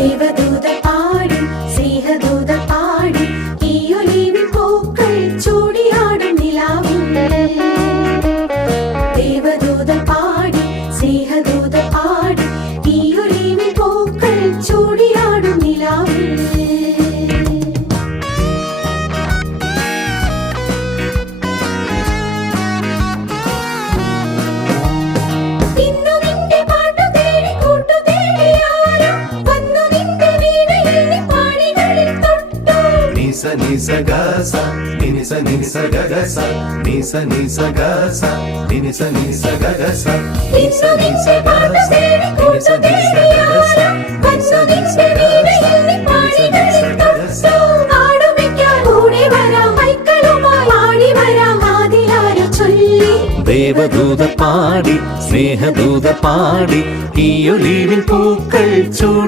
ദേവദൂത പാടി സ്നേഹദൂത പാടി ഈ ഒലിവിൻ പൂക്കൾ ചൂടിയാടും നിലാവിൽ. ദേവദൂത പാടി സ്നേഹദൂത പാടി ഈ ഒലിവിൻ പൂക്കൾ ചൂടിയാടും നിലാവിൽ. Nisa nisa gasa, nisa nisa gasa, nisa nisa gasa, nisa nisa gasa, nisa nisa gasa, nisa nisa gasa, nisa nisa gasa. ദേവദൂത പാടി സ്നേഹദൂത പാടി ഈ ഒലിവിൻ പൂക്കൾ ചൂടി